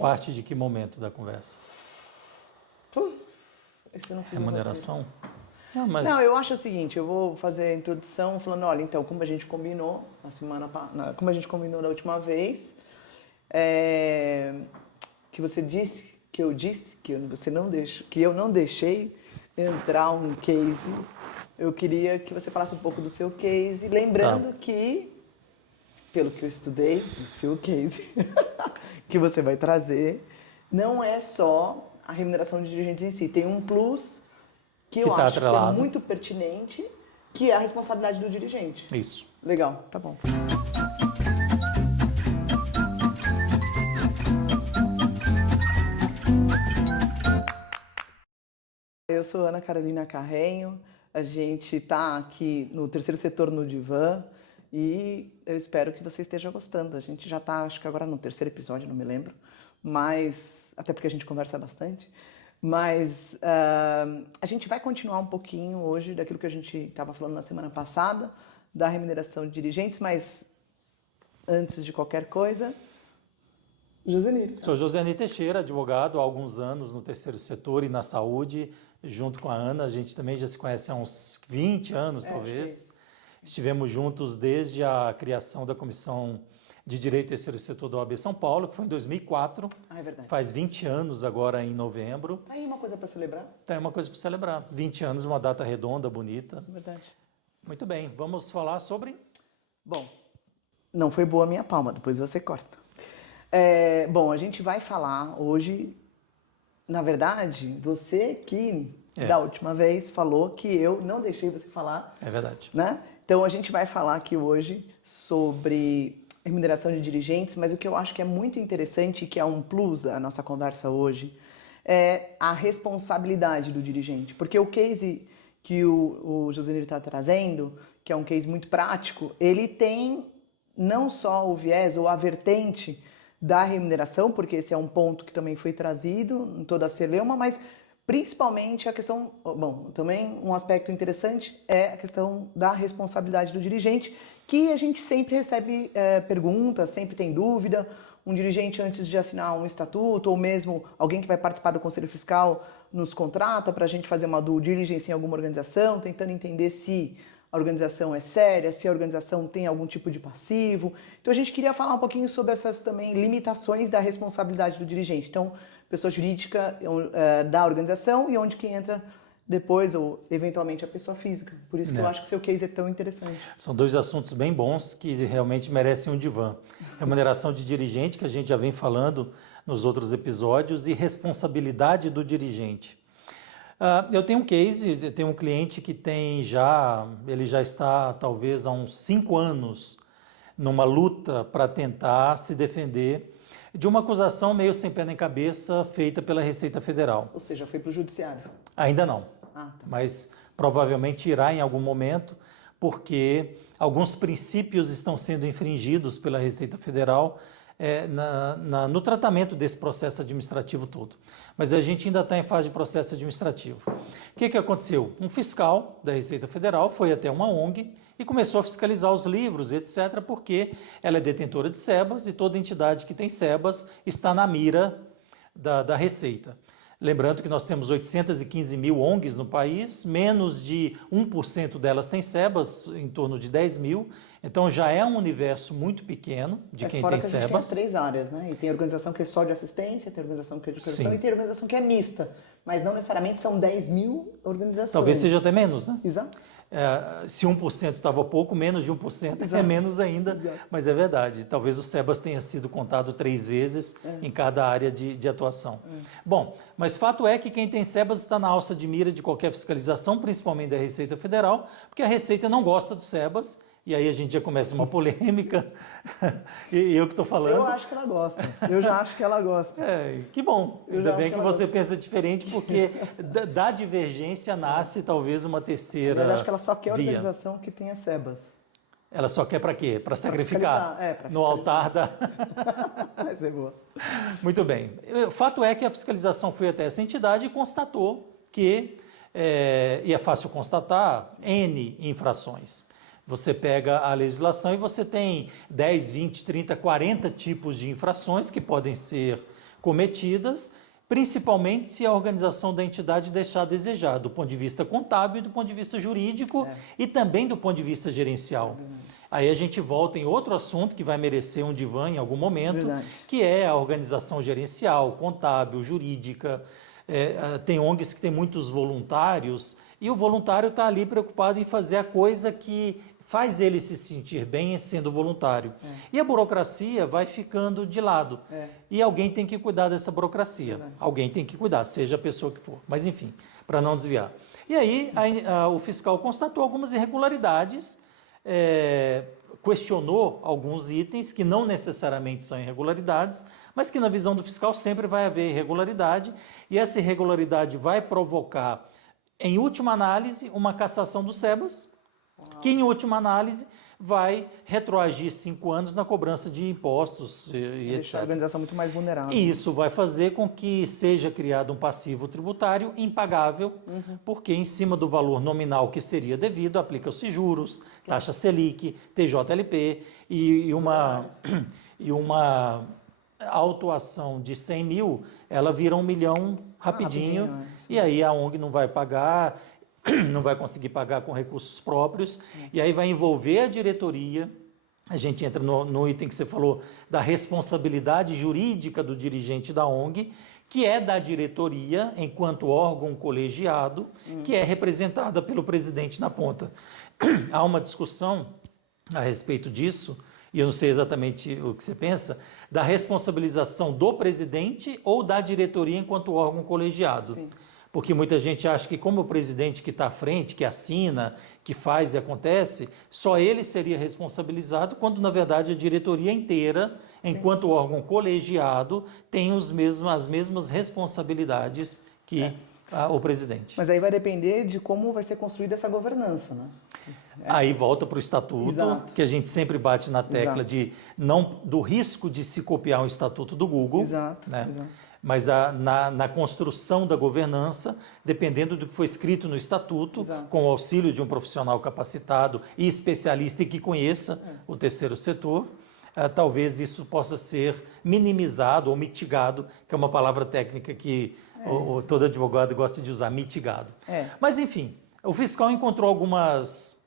Parte de que momento da conversa? Esse eu não fiz Remuneração? Não, eu acho o seguinte, eu vou fazer a introdução falando, olha, então, como a gente combinou como a gente combinou na última vez, que você disse, que eu disse, você não deixou, que eu não deixei entrar um case. Eu queria que você falasse um pouco do seu case, lembrando que, pelo que eu estudei, o seu case que você vai trazer, não é só a remuneração de dirigentes em si, tem um plus que eu tá acho que é atrelado. muito pertinente, que é a responsabilidade do dirigente. Isso. Legal, tá bom. Eu sou Ana Carolina Carrenho, a gente está aqui no Terceiro Setor no Divã e eu espero que você esteja gostando. A gente já está, acho que agora no terceiro episódio, não me lembro, mas até porque a gente conversa bastante. Mas a gente vai continuar um pouquinho hoje daquilo que a gente estava falando na semana passada, da remuneração de dirigentes, mas antes de qualquer coisa, Josenir. Sou Josenir Teixeira, advogado há alguns anos no terceiro setor e na saúde, junto com a Ana. A gente também já se conhece há uns 20 anos, talvez. Estivemos juntos desde a criação da Comissão de Direito e Terceiro Setor da OAB São Paulo, que foi em 2004. É verdade. Faz 20 anos agora em novembro. Tá aí uma coisa para celebrar? Tá aí uma coisa para celebrar. 20 anos, uma data redonda, bonita. Verdade. Muito bem, vamos falar sobre... Bom, não foi boa a minha palma, depois você corta. Bom, a gente vai falar hoje, na verdade, você que da última vez falou que eu não deixei você falar. É verdade. Né? Então a gente vai falar aqui hoje sobre remuneração de dirigentes, mas o que eu acho que é muito interessante e que é um plus da nossa conversa hoje é a responsabilidade do dirigente. Porque o case que o Josenir está trazendo, que é um case muito prático, ele tem não só o viés ou a vertente da remuneração, porque esse é um ponto que também foi trazido em toda a celeuma, mas principalmente a questão, bom, também um aspecto interessante é a questão da responsabilidade do dirigente, que a gente sempre recebe perguntas, sempre tem dúvida. Um dirigente, antes de assinar um estatuto, ou mesmo alguém que vai participar do Conselho Fiscal, nos contrata para a gente fazer uma due diligence em alguma organização, tentando entender se a organização é séria, se a organização tem algum tipo de passivo. Então a gente queria falar um pouquinho sobre essas também limitações da responsabilidade do dirigente. Então, pessoa jurídica da organização e onde que entra depois, ou eventualmente a pessoa física. Por isso que eu acho que o seu case é tão interessante. São dois assuntos bem bons que realmente merecem um divã. Remuneração de dirigente, que a gente já vem falando nos outros episódios, e responsabilidade do dirigente. Eu tenho um case, eu tenho um cliente que ele já está talvez há uns 5 anos numa luta para tentar se defender de uma acusação meio sem pé nem cabeça feita pela Receita Federal. Ou seja, foi para o judiciário? Ainda não, tá. Mas provavelmente irá em algum momento, porque alguns princípios estão sendo infringidos pela Receita Federal no tratamento desse processo administrativo todo. Mas a gente ainda está em fase de processo administrativo. O que aconteceu? Um fiscal da Receita Federal foi até uma ONG e começou a fiscalizar os livros, etc., porque ela é detentora de SEBAS e toda entidade que tem SEBAS está na mira da Receita. Lembrando que nós temos 815 mil ONGs no país, menos de 1% delas tem SEBAS, em torno de 10 mil, então já é um universo muito pequeno de quem tem SEBAS. Fora que a gente tem as 3 áreas, né? E tem organização que é só de assistência, tem organização que é de operação e tem organização que é mista, mas não necessariamente são 10 mil organizações. Talvez seja até menos, né? Exato. Se 1% estava pouco, menos de 1% é menos ainda, mas é verdade. Talvez o SEBAS tenha sido contado 3 vezes em cada área de atuação. Bom, mas fato é que quem tem SEBAS está na alça de mira de qualquer fiscalização, principalmente da Receita Federal, porque a Receita não gosta do SEBAS, e aí a gente já começa uma polêmica, e eu que estou falando. Eu acho que ela gosta, eu já acho que ela gosta. Que bom, ainda bem que você pensa diferente, porque da divergência nasce talvez uma terceira Eu acho que ela só quer organização que tenha SEBAS. Ela só quer para quê? Para sacrificar no altar da... Vai ser boa. Muito bem. O fato é que a fiscalização foi até essa entidade e constatou que, e é fácil constatar, N infrações. Você pega a legislação e você tem 10, 20, 30, 40 tipos de infrações que podem ser cometidas, principalmente se a organização da entidade deixar a desejar, do ponto de vista contábil, do ponto de vista jurídico e também do ponto de vista gerencial. Aí a gente volta em outro assunto que vai merecer um divã em algum momento, que é a organização gerencial, contábil, jurídica. Tem ONGs que têm muitos voluntários e o voluntário está ali preocupado em fazer a coisa que faz ele se sentir bem sendo voluntário. E a burocracia vai ficando de lado. E alguém tem que cuidar dessa burocracia. Alguém tem que cuidar, seja a pessoa que for. Mas enfim, para não desviar. E aí o fiscal constatou algumas irregularidades, questionou alguns itens que não necessariamente são irregularidades, mas que na visão do fiscal sempre vai haver irregularidade, e essa irregularidade vai provocar, em última análise, uma cassação do SEBAS, que em última análise vai retroagir 5 anos na cobrança de impostos e etc. A organização muito mais vulnerável. E isso vai fazer com que seja criado um passivo tributário impagável, porque em cima do valor nominal que seria devido, aplicam-se juros, taxa Selic, TJLP e uma autuação de 100 mil, ela vira 1 milhão rapidinho, e aí a ONG não vai pagar, não vai conseguir pagar com recursos próprios, e aí vai envolver a diretoria. A gente entra no item que você falou da responsabilidade jurídica do dirigente da ONG, que é da diretoria enquanto órgão colegiado, que é representada pelo presidente na ponta. Há uma discussão a respeito disso, e eu não sei exatamente o que você pensa, da responsabilização do presidente ou da diretoria enquanto órgão colegiado. Sim. Porque muita gente acha que como o presidente que está à frente, que assina, que faz e acontece, só ele seria responsabilizado, quando na verdade a diretoria inteira, enquanto órgão colegiado, tem as mesmas responsabilidades que o presidente. Mas aí vai depender de como vai ser construída essa governança, né? Aí volta para o estatuto, que a gente sempre bate na tecla do risco de se copiar um estatuto do Google. Né? Mas na construção da governança, dependendo do que foi escrito no estatuto, com o auxílio de um profissional capacitado e especialista e que conheça o terceiro setor, talvez isso possa ser minimizado ou mitigado, que é uma palavra técnica que todo advogado gosta de usar, mitigado. Mas enfim, o fiscal encontrou algumas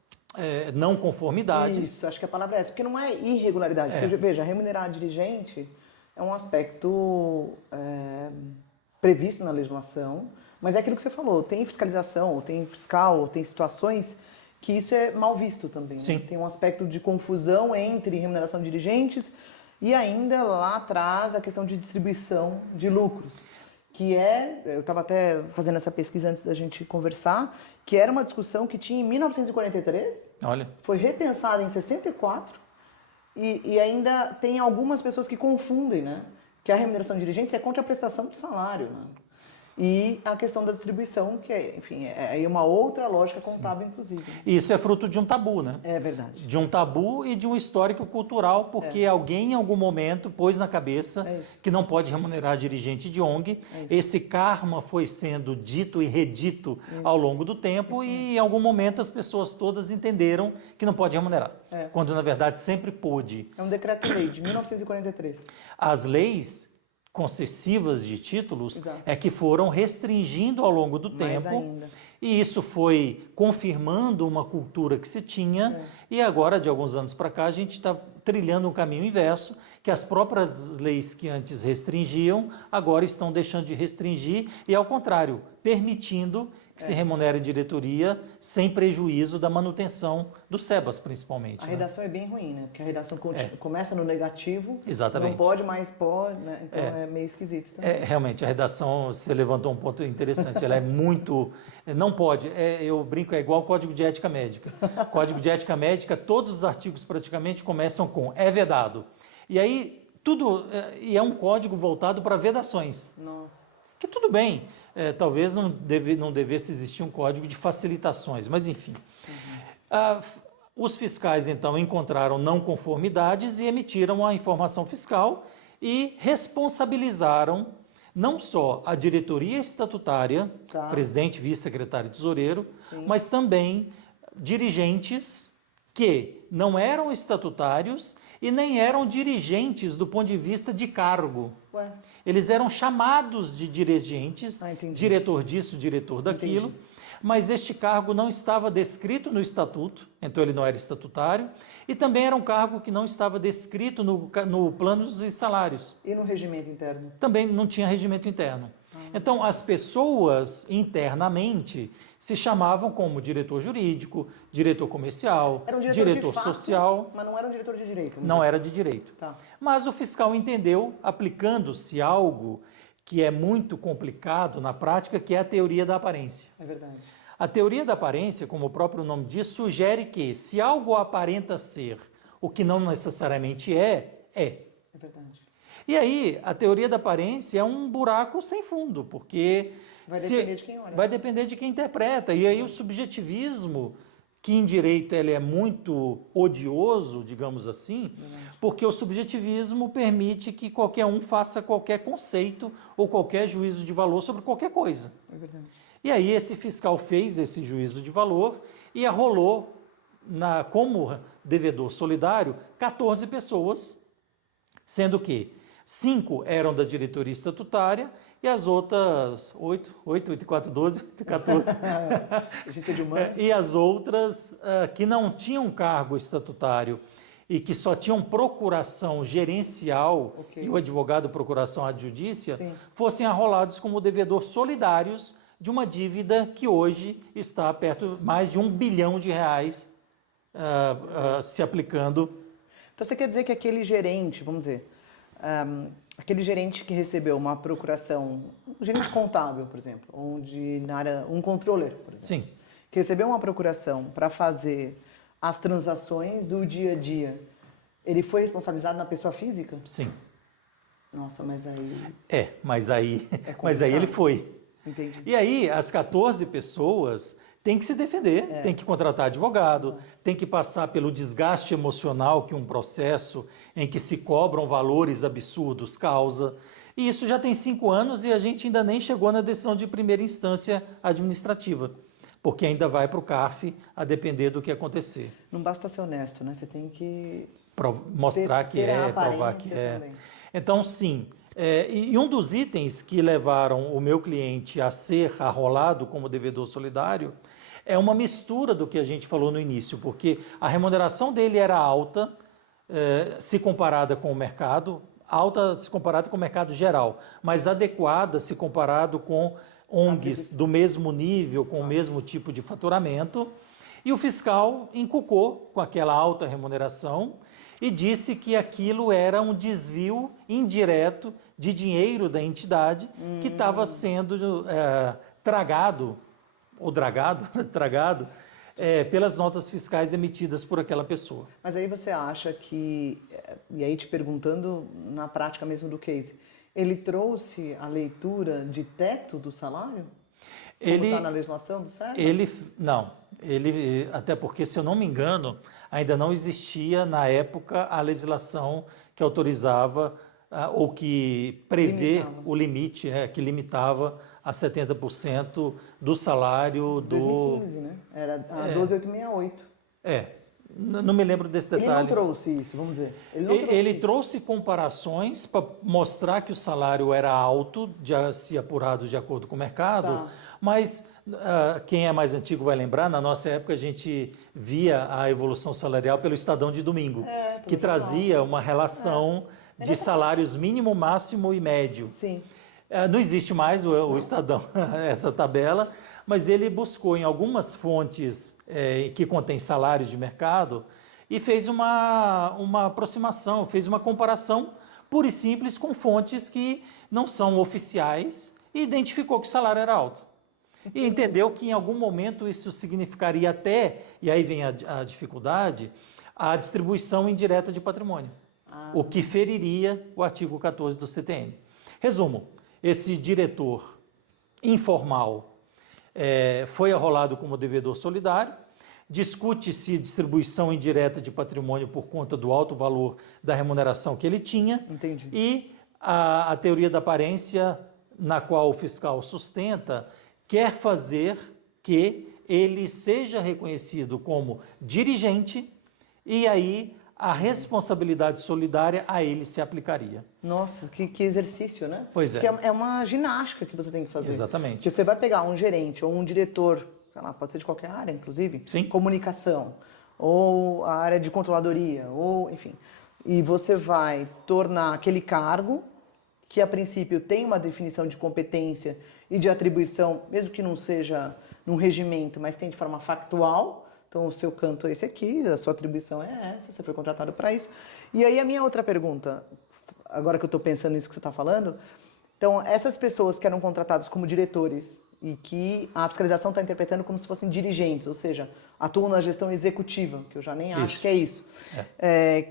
não conformidades. Isso, acho que a palavra é essa, porque não é irregularidade. Porque, veja, remunerar dirigente é um aspecto previsto na legislação, mas é aquilo que você falou, tem fiscalização, tem fiscal, tem situações que isso é mal visto também. Né? Tem um aspecto de confusão entre remuneração de dirigentes e ainda lá atrás a questão de distribuição de lucros, que eu estava até fazendo essa pesquisa antes da gente conversar, que era uma discussão que tinha em 1943, foi repensada em 64, e ainda tem algumas pessoas que confundem, né? Que a remuneração de dirigentes é contra a prestação de salário, né? E a questão da distribuição, que enfim, é uma outra lógica contábil, inclusive. Isso é fruto de um tabu, né? É verdade. De um tabu e de um histórico cultural, porque alguém em algum momento pôs na cabeça que não pode remunerar dirigente de ONG. Esse karma foi sendo dito e redito ao longo do tempo e em algum momento as pessoas todas entenderam que não pode remunerar, quando na verdade sempre pôde. É um decreto-lei de 1943. As leis concessivas de títulos que foram restringindo ao longo do tempo, e isso foi confirmando uma cultura que se tinha, e agora, de alguns anos para cá, a gente está trilhando um caminho inverso, que as próprias leis que antes restringiam, agora estão deixando de restringir, e ao contrário, permitindo que se remunere diretoria sem prejuízo da manutenção do SEBAS, principalmente. A redação é bem ruim, né? Porque a redação começa no negativo, Exatamente. Não pode, mas pode, né? Então é meio esquisito também. Realmente, a redação, você levantou um ponto interessante, ela é muito... Não pode, eu brinco, é igual o Código de Ética Médica. Código de Ética Médica, todos os artigos praticamente começam com "é vedado". E aí, e é um código voltado para vedações. Nossa. Que tudo bem, talvez não devesse existir um código de facilitações, mas enfim. Os fiscais, então, encontraram não conformidades e emitiram a informação fiscal e responsabilizaram não só a diretoria estatutária, presidente, vice-secretário e tesoureiro, mas também dirigentes que não eram estatutários e nem eram dirigentes do ponto de vista de cargo. Ué, Eles eram chamados de dirigentes, entendi. diretor disso, diretor daquilo, Entendi. mas este cargo não estava descrito no estatuto, então ele não era estatutário, e também era um cargo que não estava descrito no plano dos salários. E no regimento interno? Também não tinha regimento interno. Então, as pessoas internamente se chamavam como diretor jurídico, diretor comercial, Era um diretor de fato, social. mas não era um diretor de direito. Não era de direito. Tá. Mas o fiscal entendeu, aplicando-se algo que é muito complicado na prática, que é a teoria da aparência. É verdade. A teoria da aparência, como o próprio nome diz, sugere que se algo aparenta ser o que não necessariamente é, é. É verdade. E aí, a teoria da aparência é um buraco sem fundo, porque Vai depender de quem olha. vai depender de quem interpreta. E aí o subjetivismo, que em direito ele é muito odioso, digamos assim, porque o subjetivismo permite que qualquer um faça qualquer conceito ou qualquer juízo de valor sobre qualquer coisa. É verdade. E aí esse fiscal fez esse juízo de valor e arrolou, como devedor solidário, 14 pessoas, sendo que 5 eram da diretoria estatutária e as outras 8 e 4, 12, 14. A gente é de humano. E as outras que não tinham cargo estatutário e que só tinham procuração gerencial Ok. e o advogado procuração adjudícia, Sim. fossem arrolados como devedor solidários de uma dívida que hoje está perto mais de R$ 1 bilhão se aplicando. Então você quer dizer que aquele gerente, vamos dizer, aquele gerente que recebeu uma procuração, um gerente contábil, por exemplo, onde na área, um controller, por exemplo, Sim, que recebeu uma procuração para fazer as transações do dia a dia, ele foi responsabilizado na pessoa física? sim. Nossa, mas aí... Mas aí, É mas aí ele complicado. foi. Entendi. E aí, as 14 pessoas têm que se defender, têm que contratar advogado, têm que passar pelo desgaste emocional que um processo em que se cobram valores absurdos causa. E isso já tem 5 anos e a gente ainda nem chegou na decisão de primeira instância administrativa, porque ainda vai para o CARF a depender do que acontecer. Não basta ser honesto, né? Você tem que Mostrar que ter a é, provar que aparência é. também. Então, sim. E um dos itens que levaram o meu cliente a ser arrolado como devedor solidário é uma mistura do que a gente falou no início, porque a remuneração dele era alta, se comparada com o mercado, alta se comparada com o mercado geral, mas adequada se comparado com ONGs do mesmo nível, com o mesmo tipo de faturamento. E o fiscal encucou com aquela alta remuneração e disse que aquilo era um desvio indireto de dinheiro da entidade que estava sendo tragado, ou dragado, tragado, pelas notas fiscais emitidas por aquela pessoa. Mas aí você acha que, e aí te perguntando na prática mesmo do case, ele trouxe a leitura de teto do salário? Como está na legislação do SERA? Ele, até porque, se eu não me engano, ainda não existia na época a legislação que autorizava ou que prevê o limite, que limitava a 70% do salário do... 2015, né? Era a 12868. Não me lembro desse detalhe. Ele não trouxe isso, vamos dizer. Ele trouxe comparações para mostrar que o salário era alto, se apurado de acordo com o mercado, mas quem é mais antigo vai lembrar, na nossa época a gente via a evolução salarial pelo Estadão de domingo, que trazia uma relação de salários mínimo, máximo e médio. Sim. Não existe mais o Estadão, essa tabela, mas ele buscou em algumas fontes que contêm salários de mercado e fez uma aproximação, fez uma comparação pura e simples com fontes que não são oficiais e identificou que o salário era alto. E entendeu que em algum momento isso significaria até, e aí vem a dificuldade, a distribuição indireta de patrimônio, o que feriria o artigo 14 do CTN. Resumo, esse diretor informal foi arrolado como devedor solidário, discute-se distribuição indireta de patrimônio por conta do alto valor da remuneração que ele tinha. Entendi. E a teoria da aparência, na qual o fiscal sustenta, quer fazer que ele seja reconhecido como dirigente e aí a responsabilidade solidária a ele se aplicaria. Nossa, que exercício, né? Pois é. Porque é uma ginástica que você tem que fazer. Exatamente. Porque você vai pegar um gerente ou um diretor, sei lá, pode ser de qualquer área, inclusive, Sim. comunicação, ou a área de controladoria, ou enfim, e você vai tornar aquele cargo, que a princípio tem uma definição de competência e de atribuição, mesmo que não seja num regimento, mas tem de forma factual. Então, o seu canto é esse aqui, a sua atribuição é essa, você foi contratado para isso. E aí, a minha outra pergunta, agora que eu estou pensando nisso que você está falando, então, essas pessoas que eram contratadas como diretores e que a fiscalização está interpretando como se fossem dirigentes, ou seja, atuam na gestão executiva, que eu já nem acho que é isso,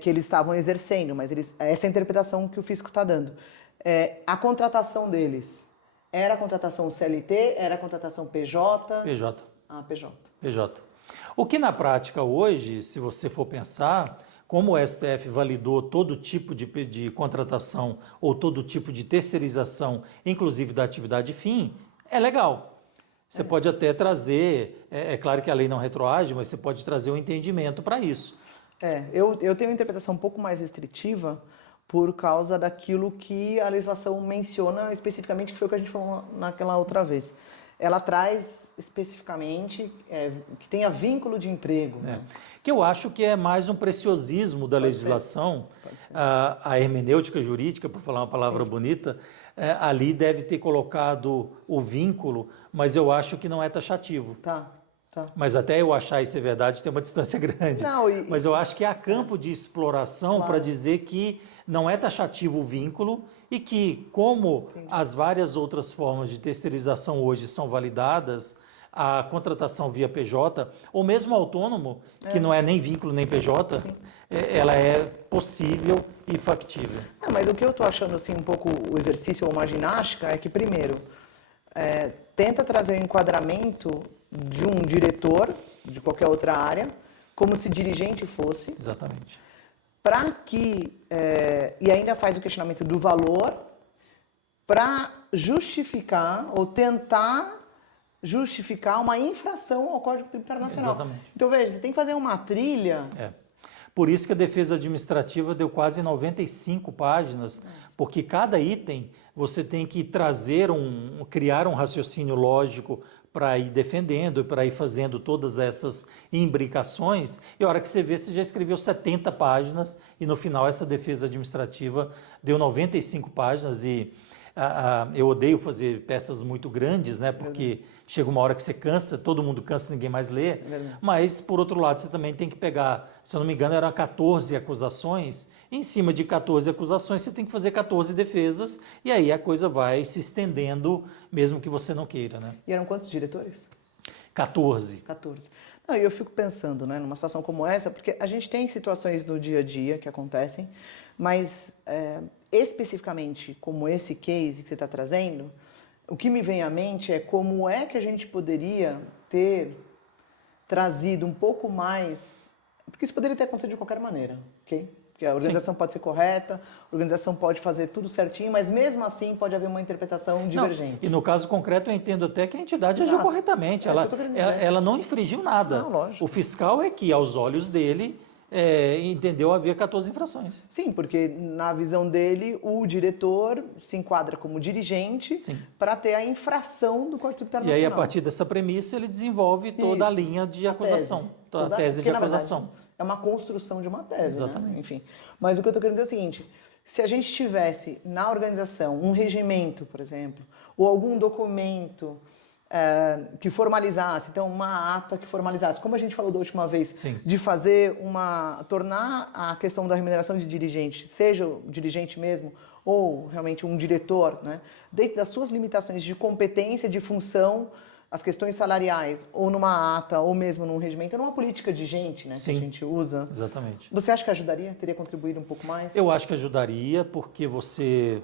que eles estavam exercendo, mas essa é a interpretação que o fisco está dando. A contratação deles era a contratação CLT, era a contratação PJ? PJ. Ah, PJ. PJ. O que na prática hoje, se você for pensar, como o STF validou todo tipo de contratação ou todo tipo de terceirização, inclusive da atividade fim, é legal. Você pode até trazer, é claro que a lei não retroage, mas você pode trazer um entendimento para isso. Eu tenho uma interpretação um pouco mais restritiva por causa daquilo que a legislação menciona especificamente, que foi o que a gente falou naquela outra vez. Ela traz especificamente que tenha vínculo de emprego. Né? Que eu acho que é mais um preciosismo da legislação, a hermenêutica jurídica, por falar uma palavra bonita, ali deve ter colocado o vínculo, mas eu acho que não é taxativo. Tá. Mas até eu achar isso é verdade, tem uma distância grande. Mas eu acho que há campo de exploração para dizer que não é taxativo o vínculo e que, como as várias outras formas de terceirização hoje são validadas, a contratação via PJ, ou mesmo autônomo, que não é nem vínculo nem PJ, ela é possível e factível. Mas o que eu estou achando assim, um pouco o exercício ou uma ginástica é que, primeiro, tenta trazer o enquadramento de um diretor de qualquer outra área, como se dirigente fosse. Exatamente. Para que, e ainda faz o questionamento do valor, para justificar ou tentar justificar uma infração ao Código Tributário Nacional. Exatamente. Então, veja, você tem que fazer uma trilha. Por isso que a defesa administrativa deu quase 95 páginas, porque cada item você tem que criar um raciocínio lógico para ir defendendo, para ir fazendo todas essas imbricações, e a hora que você vê, você já escreveu 70 páginas, e no final essa defesa administrativa deu 95 páginas, e eu odeio fazer peças muito grandes, né, porque chega uma hora que você cansa, todo mundo cansa, ninguém mais lê, mas, por outro lado, você também tem que pegar, se eu não me engano, eram 14 acusações, em cima de 14 acusações, você tem que fazer 14 defesas, e aí a coisa vai se estendendo, mesmo que você não queira, né? E eram quantos diretores? 14. 14. Não, e eu fico pensando, né, numa situação como essa, porque a gente tem situações no dia a dia que acontecem, mas especificamente como esse case que você está trazendo, o que me vem à mente é como é que a gente poderia ter trazido um pouco mais... Porque isso poderia ter acontecido de qualquer maneira, ok? Porque a organização pode ser correta, a organização pode fazer tudo certinho, mas mesmo assim pode haver uma interpretação divergente. E no caso concreto eu entendo até que a entidade agiu corretamente, ela não infringiu nada. Não, lógico. O fiscal é que, aos olhos dele, entendeu havia 14 infrações. Sim, porque na visão dele, o diretor se enquadra como dirigente para ter a infração do Código Tributário Nacional. E aí, a partir dessa premissa, ele desenvolve toda a linha de acusação, a tese de acusação. Verdade, é uma construção de uma tese, exatamente. Né? Enfim. Mas o que eu estou querendo dizer é o seguinte, se a gente tivesse na organização um regimento, por exemplo, ou algum documento que formalizasse, então uma ata que formalizasse, como a gente falou da última vez, de fazer tornar a questão da remuneração de dirigente, seja o dirigente mesmo, ou realmente um diretor, né, dentro das suas limitações de competência, de função, as questões salariais, ou numa ata, ou mesmo num regimento, numa política de gente, né, que a gente usa. Exatamente. Você acha que ajudaria? Teria contribuído um pouco mais? Eu acho que ajudaria, porque você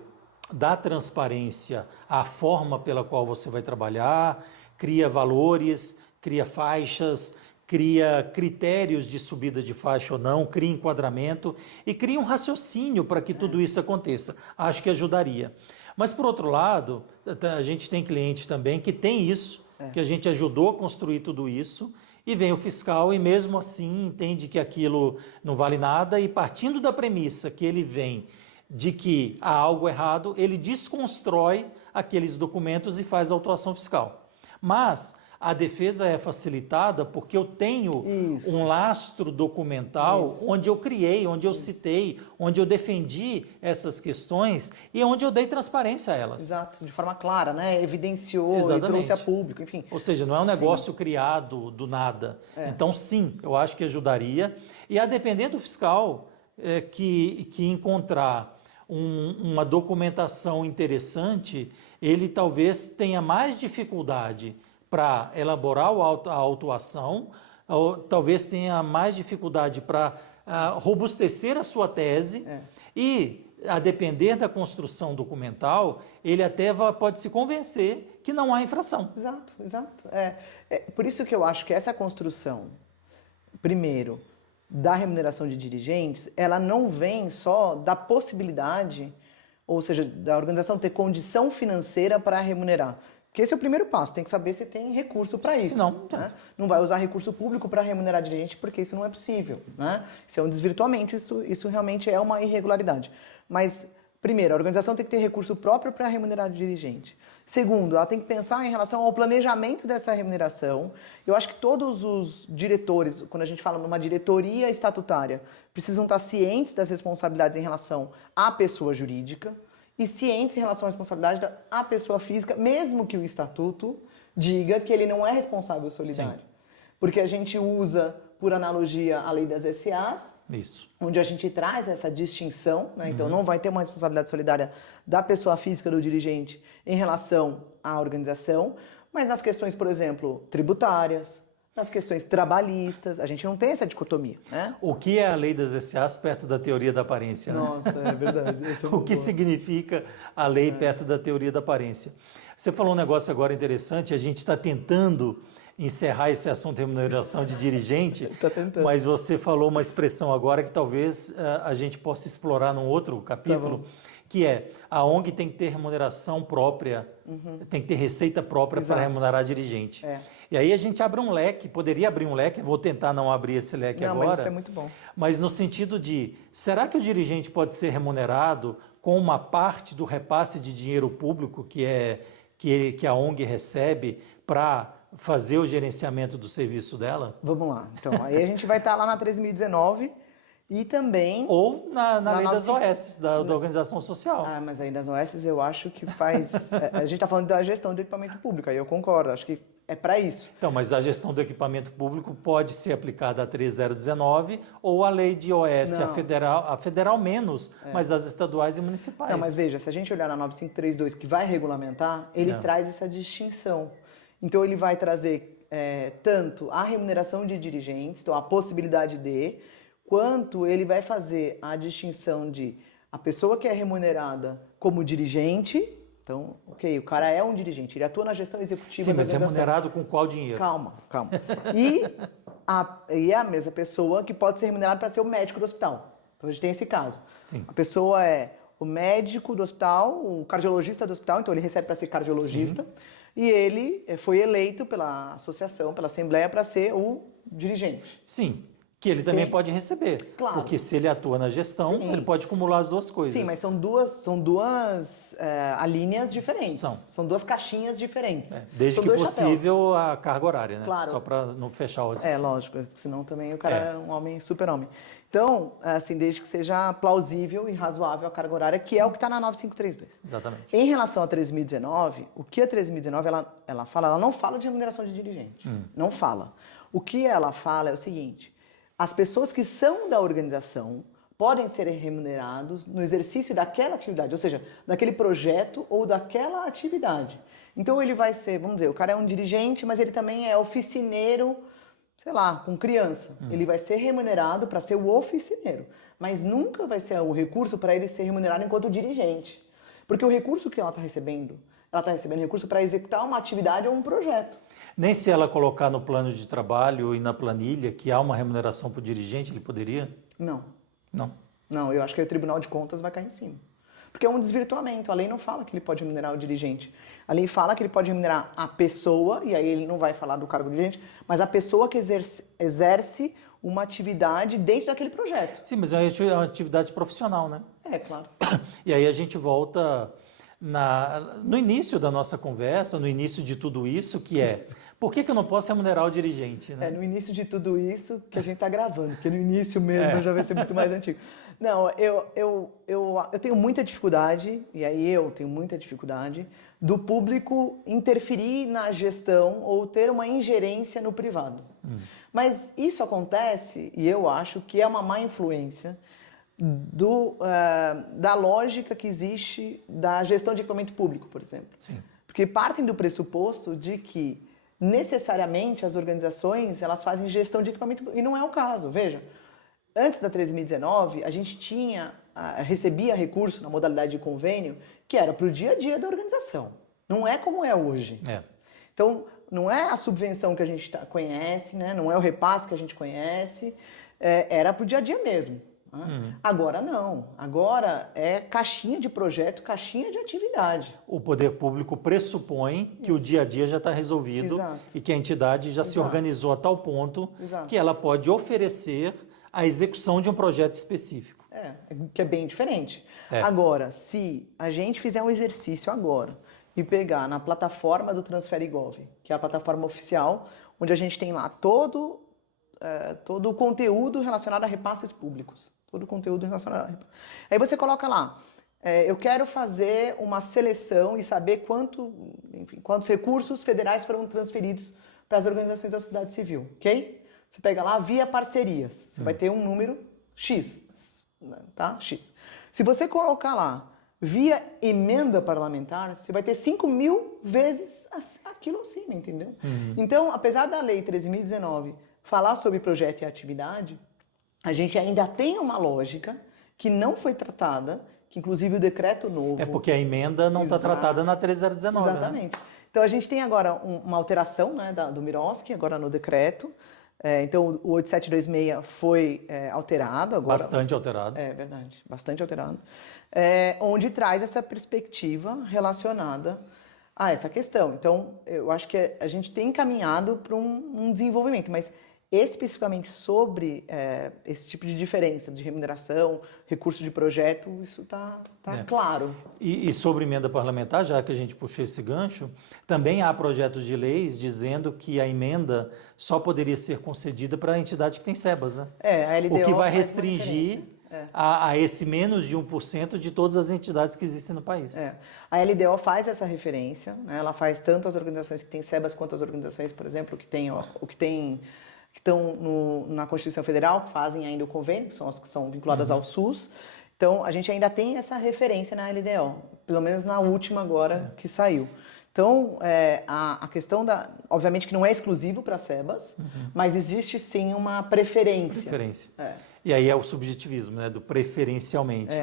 dá transparência à forma pela qual você vai trabalhar, cria valores, cria faixas, cria critérios de subida de faixa ou não, cria enquadramento e cria um raciocínio para que tudo isso aconteça. Acho que ajudaria. Mas, por outro lado, a gente tem cliente também que tem isso, que a gente ajudou a construir tudo isso E vem o fiscal e mesmo assim entende que aquilo não vale nada e partindo da premissa que ele vem de que há algo errado, ele desconstrói aqueles documentos e faz a autuação fiscal. Mas a defesa é facilitada porque eu tenho Isso. um lastro documental Isso. onde eu criei, onde eu citei, onde eu defendi essas questões e onde eu dei transparência a elas. Exato, de forma clara, né? Evidenciou e Exatamente. trouxe a público, enfim. Ou seja, não é um negócio criado do nada. Então, sim, eu acho que ajudaria. E a depender do fiscal que encontrar uma documentação interessante, ele talvez tenha mais dificuldade para elaborar a autuação, ou talvez tenha mais dificuldade para robustecer a sua tese e, a depender da construção documental, ele até pode se convencer que não há infração. Exato, exato. Por isso que eu acho que essa construção, primeiro, da remuneração de dirigentes, ela não vem só da possibilidade, ou seja, da organização ter condição financeira para remunerar. Porque esse é o primeiro passo, tem que saber se tem recurso para isso. Senão, né? Não vai usar recurso público para remunerar dirigente, porque isso não é possível. Né? Isso é um desvirtuamento, isso realmente é uma irregularidade. Mas, primeiro, a organização tem que ter recurso próprio para remunerar dirigente. Segundo, ela tem que pensar em relação ao planejamento dessa remuneração. Eu acho que todos os diretores, quando a gente fala numa diretoria estatutária, precisam estar cientes das responsabilidades em relação à pessoa jurídica e cientes em relação à responsabilidade da pessoa física, mesmo que o estatuto diga que ele não é responsável solidário. Sim. Porque a gente usa, por analogia, a lei das SAs, isso, onde a gente traz essa distinção, né? Então não vai ter uma responsabilidade solidária da pessoa física do dirigente em relação à organização, mas nas questões, por exemplo, tributárias, nas questões trabalhistas, a gente não tem essa dicotomia, né? O que é a lei das SAs perto da teoria da aparência? Nossa, né? É verdade. O que significa a lei perto da teoria da aparência? Você falou um negócio agora interessante, a gente está tentando encerrar esse assunto de remuneração de dirigente, mas você falou uma expressão agora que talvez a gente possa explorar num outro capítulo, que é a ONG tem que ter remuneração própria, tem que ter receita própria para remunerar dirigente. E aí a gente abre um leque, poderia abrir um leque, vou tentar não abrir esse leque agora. Mas isso é muito bom. Mas no sentido de, será que o dirigente pode ser remunerado com uma parte do repasse de dinheiro público que a ONG recebe para fazer o gerenciamento do serviço dela? Vamos lá. Então, aí a gente vai estar lá na 13.019 e também... Ou na lei das OS, da Organização Social. Mas aí das OS eu acho que faz... a gente está falando da gestão do equipamento público, aí eu concordo, acho que é para isso. Então, mas a gestão do equipamento público pode ser aplicada a 3019 ou a lei de OS, a federal menos, mas as estaduais e municipais. Não, mas veja, se a gente olhar na 9532, que vai regulamentar, ele traz essa distinção. Então, ele vai trazer tanto a remuneração de dirigentes, então a possibilidade quanto ele vai fazer a distinção de a pessoa que é remunerada como dirigente, então, ok, o cara é um dirigente, ele atua na gestão executiva da organização. Mas remunerado com qual dinheiro? Calma. E é a mesma pessoa que pode ser remunerada para ser o médico do hospital. Então, a gente tem esse caso. Sim. A pessoa é o médico do hospital, o cardiologista do hospital, então ele recebe para ser cardiologista. Sim. E ele foi eleito pela associação, pela assembleia, para ser o dirigente. Sim, que ele também pode receber. Claro. Porque se ele atua na gestão, ele pode acumular as duas coisas. Sim, mas são duas alíneas diferentes. São duas caixinhas diferentes. Desde que possível a carga horária, né? Claro. Só para não fechar o raciocínio. Lógico, senão também o cara é um homem, super-homem. Então, assim, desde que seja plausível e razoável a carga horária, que é o que está na 9532. Exatamente. Em relação a 13.019, o que a 13.019 ela fala? Ela não fala de remuneração de dirigente. Não fala. O que ela fala é o seguinte: as pessoas que são da organização podem ser remunerados no exercício daquela atividade, ou seja, daquele projeto ou daquela atividade. Então ele vai ser, vamos dizer, o cara é um dirigente, mas ele também é oficineiro, sei lá, com criança. Ele vai ser remunerado para ser o oficineiro, mas nunca vai ser o recurso para ele ser remunerado enquanto dirigente. Porque o recurso que ela está recebendo recurso para executar uma atividade ou um projeto. Nem se ela colocar no plano de trabalho e na planilha que há uma remuneração para o dirigente, ele poderia? Não. Não? Não, eu acho que o Tribunal de Contas vai cair em cima. Porque é um desvirtuamento. A lei não fala que ele pode remunerar o dirigente. A lei fala que ele pode remunerar a pessoa, e aí ele não vai falar do cargo do dirigente, mas a pessoa que exerce uma atividade dentro daquele projeto. Sim, mas é uma atividade profissional, né? É, claro. E aí a gente volta no início da nossa conversa, no início de tudo isso, que é, por que eu não posso remunerar o dirigente? Né? É no início de tudo isso que a gente está gravando, porque no início mesmo já vai ser muito mais antigo. Não, eu tenho muita dificuldade, e aí eu tenho muita dificuldade, do público interferir na gestão ou ter uma ingerência no privado. Mas isso acontece, e eu acho que é uma má influência da lógica que existe da gestão de equipamento público, por exemplo. Sim. Porque partem do pressuposto de que necessariamente as organizações elas fazem gestão de equipamento público, e não é o caso. Veja, antes da 13.019, a gente recebia recurso na modalidade de convênio que era para o dia a dia da organização. Não é como é hoje. Então, não é a subvenção que a gente conhece, né? Não é o repasse que a gente conhece, era para o dia a dia mesmo. Agora não. Agora é caixinha de projeto, caixinha de atividade. O poder público pressupõe que o dia a dia já está resolvido. Exato. E que a entidade já se organizou a tal ponto que ela pode oferecer a execução de um projeto específico. Que é bem diferente. Agora, se a gente fizer um exercício agora e pegar na plataforma do TransfereGov, que é a plataforma oficial, onde a gente tem lá todo o conteúdo relacionado a repasses públicos. Todo o conteúdo relacionado a repasses. Aí você coloca lá, eu quero fazer uma seleção e saber quantos recursos federais foram transferidos para as organizações da sociedade civil, ok? Você pega lá via parcerias, você vai ter um número X, tá? X. Se você colocar lá via emenda parlamentar, você vai ter 5.000 vezes aquilo acima, entendeu? Então, apesar da lei 13.019 falar sobre projeto e atividade, a gente ainda tem uma lógica que não foi tratada, que inclusive o decreto novo... É porque a emenda não está tratada na 13.019. Exatamente. Né? Então, a gente tem agora uma alteração, né, do Miroski, agora no decreto. Então, o 8726 foi alterado agora. Bastante alterado. É verdade, bastante alterado. Onde traz essa perspectiva relacionada a essa questão. Então, eu acho que a gente tem caminhado para um desenvolvimento, mas especificamente sobre esse tipo de diferença de remuneração, recurso de projeto, isso está claro. E sobre emenda parlamentar, já que a gente puxou esse gancho, também há projetos de leis dizendo que a emenda só poderia ser concedida para a entidade que tem SEBAS, né? A LDO o que vai restringir a esse menos de 1% de todas as entidades que existem no país. A LDO faz essa referência, né? Ela faz tanto as organizações que têm SEBAS quanto as organizações, por exemplo, que estão na Constituição Federal, que fazem ainda o convênio, que são as que são vinculadas ao SUS. Então, a gente ainda tem essa referência na LDO, pelo menos na última agora que saiu. Então, a questão obviamente que não é exclusivo para SEBAS, mas existe sim uma preferência. E aí é o subjetivismo, né, do preferencialmente.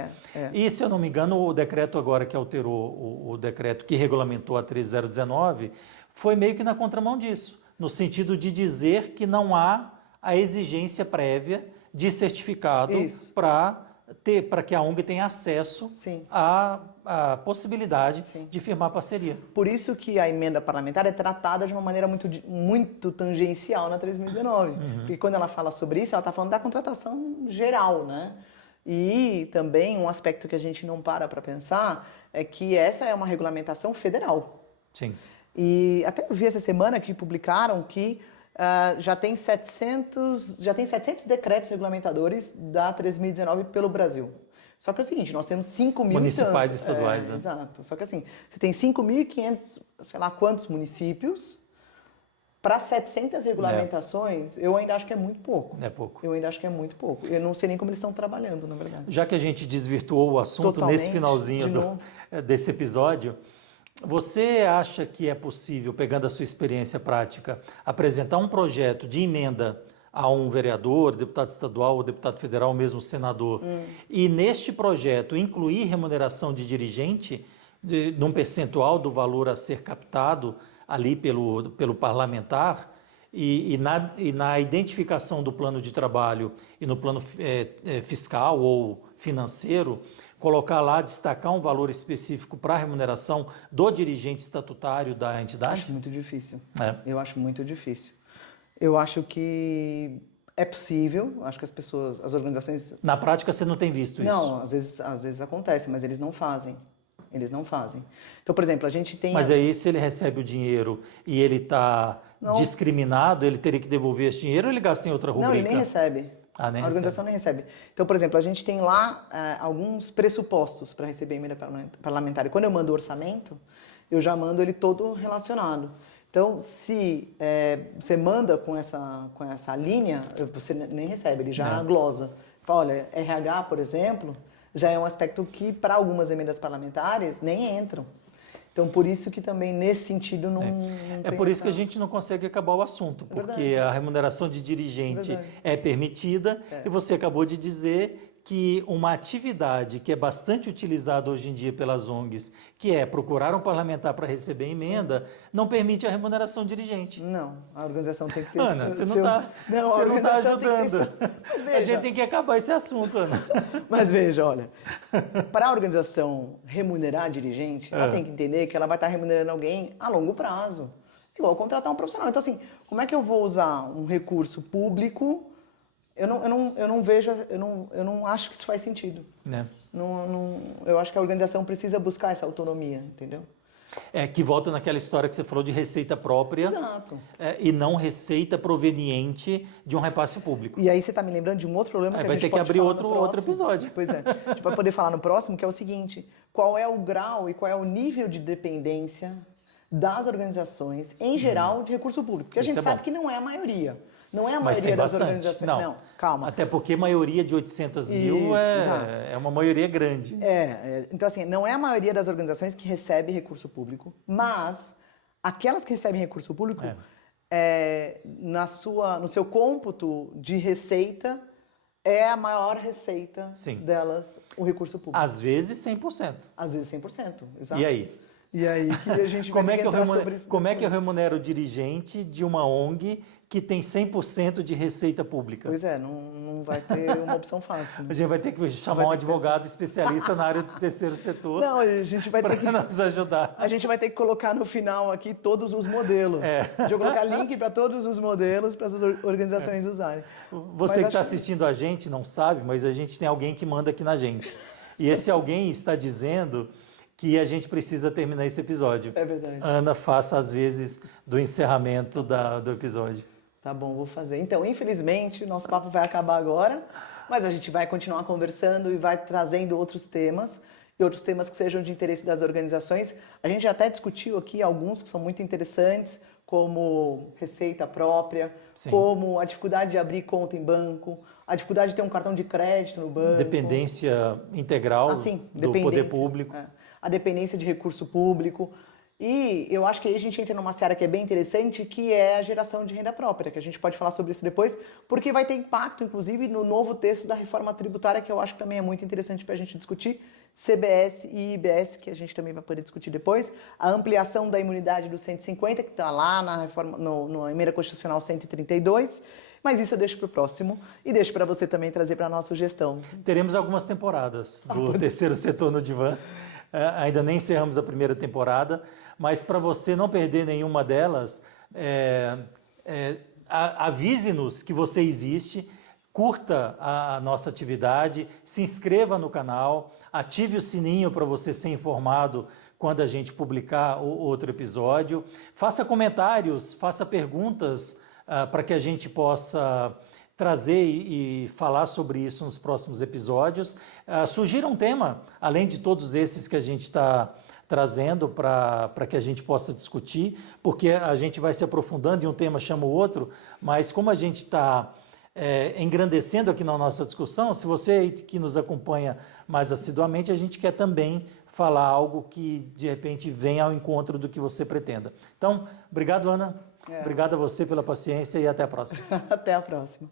E, se eu não me engano, o decreto agora que alterou, o decreto que regulamentou a 13.019, foi meio que na contramão disso, no sentido de dizer que não há a exigência prévia de certificado para que a ONG tenha acesso à possibilidade de firmar parceria. Por isso que a emenda parlamentar é tratada de uma maneira muito tangencial na 13.019. Porque quando ela fala sobre isso, ela está falando da contratação geral, né? E também um aspecto que a gente não para pensar é que essa é uma regulamentação federal. Sim. E até eu vi essa semana que publicaram que já tem 700 decretos regulamentadores da 13.019 pelo Brasil. Só que é o seguinte, nós temos 5.000... Municipais e estaduais, né? Exato. Só que assim, você tem 5.500, sei lá quantos municípios, para 700 regulamentações, eu ainda acho que é muito pouco. É pouco. Eu ainda acho que é muito pouco. Eu não sei nem como eles estão trabalhando, na verdade. Já que a gente desvirtuou o assunto nesse finalzinho desse episódio... Você acha que é possível, pegando a sua experiência prática, apresentar um projeto de emenda a um vereador, deputado estadual ou deputado federal, ou mesmo senador, e neste projeto incluir remuneração de dirigente num percentual do valor a ser captado ali pelo parlamentar e na identificação do plano de trabalho e no plano fiscal ou financeiro, colocar lá, destacar um valor específico para a remuneração do dirigente estatutário da entidade? Acho muito difícil. É. Eu acho muito difícil. Eu acho que é possível, acho que as organizações... Na prática você não tem visto isso? Não, às vezes acontece, mas eles não fazem. Eles não fazem. Então, por exemplo, a gente tem... Mas aí, se ele recebe o dinheiro e ele está discriminado, ele teria que devolver esse dinheiro ou ele gasta em outra rubrica? Não, ele nem recebe. Ah, nem a organização nem recebe. Então, por exemplo, a gente tem lá alguns pressupostos para receber emenda parlamentar. E quando eu mando o orçamento, eu já mando ele todo relacionado. Então, se você manda com essa linha, você nem recebe, ele já glosa. Fala, olha, RH, por exemplo, já é um aspecto que, para algumas emendas parlamentares, nem entram. Então, por isso que também, nesse sentido, não É por isso que a gente não consegue acabar o assunto, porque a remuneração de dirigente é permitida e você acabou de dizer que uma atividade que é bastante utilizada hoje em dia pelas ONGs, que é procurar um parlamentar para receber emenda, não permite a remuneração dirigente. Não, a organização tem que ter... Ana, você não está ajudando. A gente tem que acabar esse assunto, Ana. Mas veja, olha, para a organização remunerar a dirigente, ela tem que entender que ela vai estar remunerando alguém a longo prazo. Igual contratar um profissional. Então, assim, como é que eu vou usar um recurso público? Eu não acho que isso faz sentido. Eu acho que a organização precisa buscar essa autonomia, entendeu? Que volta naquela história que você falou de receita própria. Exato. E não receita proveniente de um repasse público. E aí você está me lembrando de um outro problema que a gente vai ter que abrir outro episódio. Pois é. A gente vai poder falar no próximo, que é o seguinte: qual é o grau e qual é o nível de dependência das organizações, em geral, de recurso público? Porque a gente sabe que não é a maioria. Não é a maioria das organizações. Não, calma. Até porque a maioria de 800 mil é uma maioria grande. Então, assim, não é a maioria das organizações que recebe recurso público, mas aquelas que recebem recurso público, no seu cômputo de receita, é a maior receita delas o recurso público. Às vezes 100%. Às vezes 100%, exato. E aí? E aí que a gente vai entrar sobre isso. Como é que eu remunero o dirigente de uma ONG que tem 100% de receita pública? Pois é, não vai ter uma opção fácil. A gente vai ter que chamar um advogado especialista na área do terceiro setor. Não, a gente vai ter que nos ajudar. A gente vai ter que colocar no final aqui todos os modelos. A gente vai colocar link para todos os modelos para as organizações usarem. Você que está assistindo a gente não sabe, mas a gente tem alguém que manda aqui na gente. E esse alguém está dizendo que a gente precisa terminar esse episódio. É verdade. Ana, faça as vezes do encerramento do episódio. Tá bom, vou fazer. Então, infelizmente, o nosso papo vai acabar agora, mas a gente vai continuar conversando e vai trazendo outros temas, e outros temas que sejam de interesse das organizações. A gente já até discutiu aqui alguns que são muito interessantes, como receita própria, como a dificuldade de abrir conta em banco, a dificuldade de ter um cartão de crédito no banco. Dependência integral do poder público. A dependência de recurso público. E eu acho que aí a gente entra numa seara que é bem interessante, que é a geração de renda própria, que a gente pode falar sobre isso depois, porque vai ter impacto, inclusive, no novo texto da reforma tributária, que eu acho que também é muito interessante para a gente discutir, CBS e IBS, que a gente também vai poder discutir depois, a ampliação da imunidade do 150, que está lá na reforma, na emenda constitucional 132, mas isso eu deixo para o próximo e deixo para você também trazer para a nossa sugestão. Teremos algumas temporadas do terceiro setor no Divã. Ainda nem encerramos a primeira temporada, mas para você não perder nenhuma delas, avise-nos que você existe, curta a nossa atividade, se inscreva no canal, ative o sininho para você ser informado quando a gente publicar outro episódio, faça comentários, faça perguntas para que a gente possa trazer e falar sobre isso nos próximos episódios. Sugira um tema, além de todos esses que a gente está trazendo para que a gente possa discutir, porque a gente vai se aprofundando e um tema chama o outro, mas como a gente está engrandecendo aqui na nossa discussão, se você que nos acompanha mais assiduamente, a gente quer também falar algo que de repente venha ao encontro do que você pretenda. Então, obrigado, Ana. Obrigado a você pela paciência e até a próxima. Até a próxima.